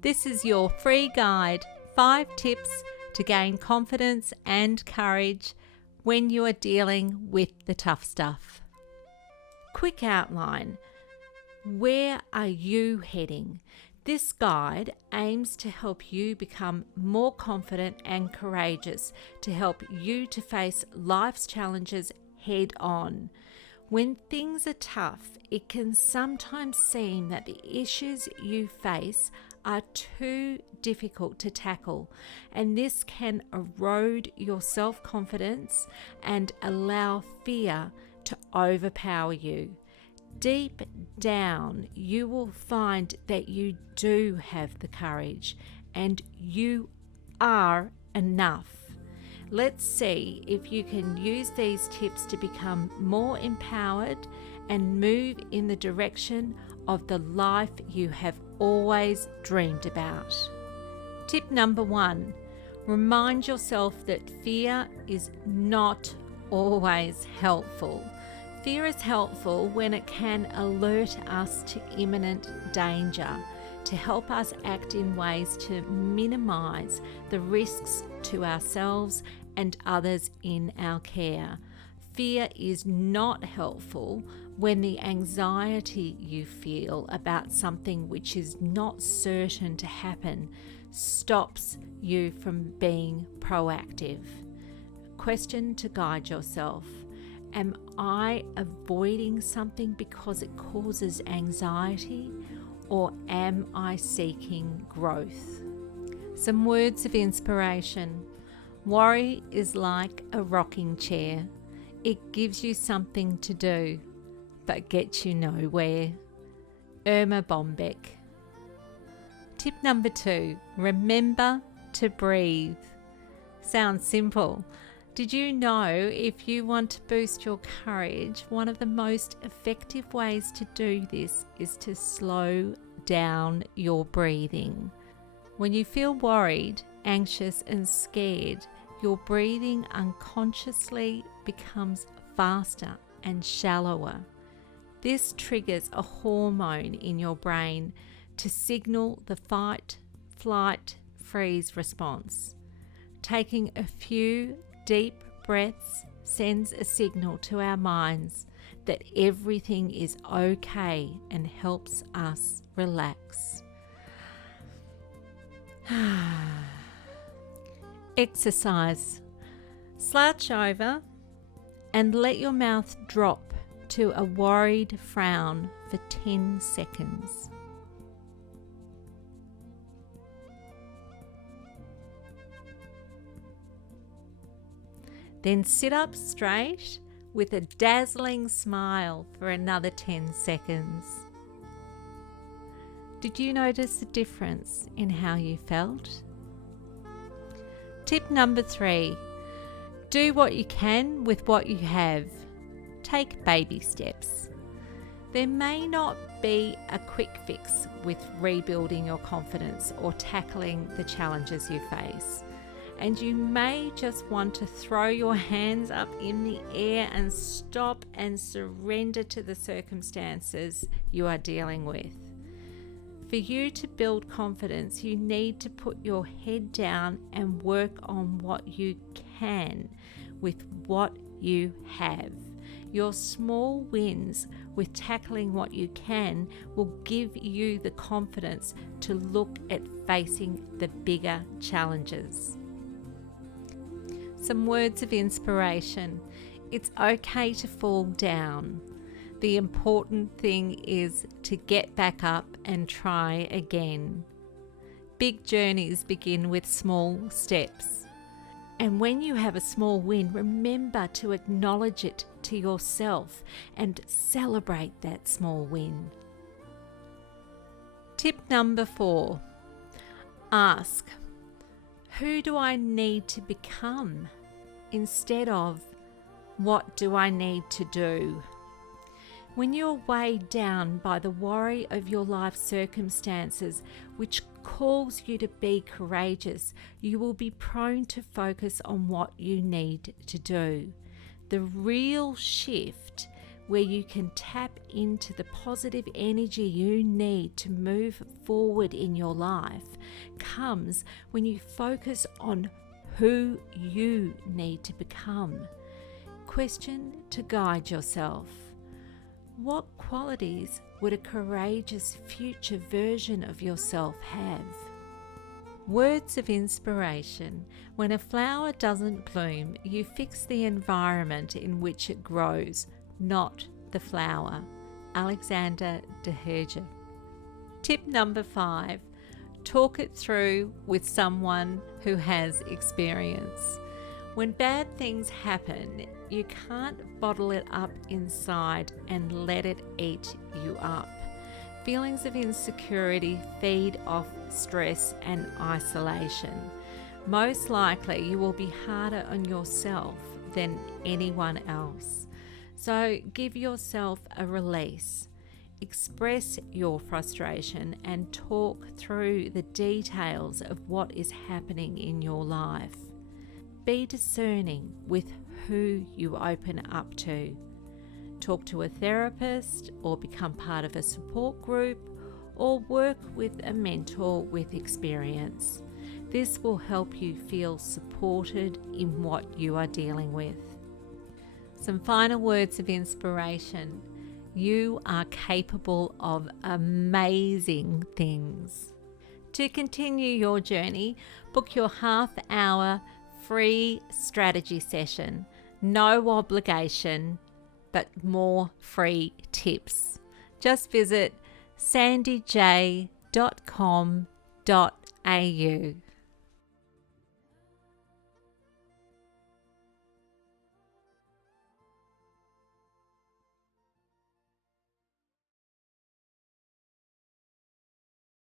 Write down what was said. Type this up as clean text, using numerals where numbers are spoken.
This is your free guide, 5 tips to gain confidence and courage when you are dealing with the tough stuff. Quick outline. Where are you heading? This guide aims to help you become more confident and courageous, to help you to face life's challenges head on. When things are tough, it can sometimes seem that the issues you face are too difficult to tackle, and this can erode your self-confidence and allow fear to overpower you. Deep down, you will find that you do have the courage and you are enough. Let's see if you can use these tips to become more empowered and move in the direction of the life you have always dreamed about. Tip number 1, remind yourself that fear is not always helpful. Fear is helpful when it can alert us to imminent danger, to help us act in ways to minimize the risks to ourselves and others in our care. Fear is not helpful when the anxiety you feel about something which is not certain to happen stops you from being proactive. Question to guide yourself. Am I avoiding something because it causes anxiety, or am I seeking growth? Some words of inspiration. Worry is like a rocking chair. It gives you something to do, but gets you nowhere. Irma Bombeck. Tip number 2, remember to breathe. Sounds simple. Did you know if you want to boost your courage, one of the most effective ways to do this is to slow down your breathing? When you feel worried, anxious and scared, your breathing unconsciously becomes faster and shallower. This triggers a hormone in your brain to signal the fight, flight, freeze response. Taking a few deep breaths sends a signal to our minds that everything is okay and helps us relax. Exercise. Slouch over and let your mouth drop to a worried frown for 10 seconds. Then sit up straight with a dazzling smile for another 10 seconds. Did you notice the difference in how you felt? Tip number 3, do what you can with what you have. Take baby steps. There may not be a quick fix with rebuilding your confidence or tackling the challenges you face. And you may just want to throw your hands up in the air and stop and surrender to the circumstances you are dealing with. For you to build confidence, you need to put your head down and work on what you can with what you have. Your small wins with tackling what you can will give you the confidence to look at facing the bigger challenges. Some words of inspiration. It's okay to fall down. The important thing is to get back up and try again. Big journeys begin with small steps. And when you have a small win, remember to acknowledge it to yourself and celebrate that small win. Tip number 4. Ask, who do I need to become? Instead of, what do I need to do? When you're weighed down by the worry of your life circumstances, which calls you to be courageous, you will be prone to focus on what you need to do. The real shift where you can tap into the positive energy you need to move forward in your life comes when you focus on who you need to become. Question to guide yourself: what qualities would a courageous future version of yourself have? Words of inspiration. When a flower doesn't bloom, you fix the environment in which it grows, not the flower. Alexander de Herger. Tip number 5. Talk it through with someone who has experience. When bad things happen, you can't bottle it up inside and let it eat you up. Feelings of insecurity feed off stress and isolation. Most likely, you will be harder on yourself than anyone else. So give yourself a release. Express your frustration and talk through the details of what is happening in your life. Be discerning with who you open up to. Talk to a therapist or become part of a support group or work with a mentor with experience. This will help you feel supported in what you are dealing with. Some final words of inspiration. You are capable of amazing things. To continue your journey, book your half-hour free strategy session. No obligation, but more free tips. Just visit sandyj.com.au.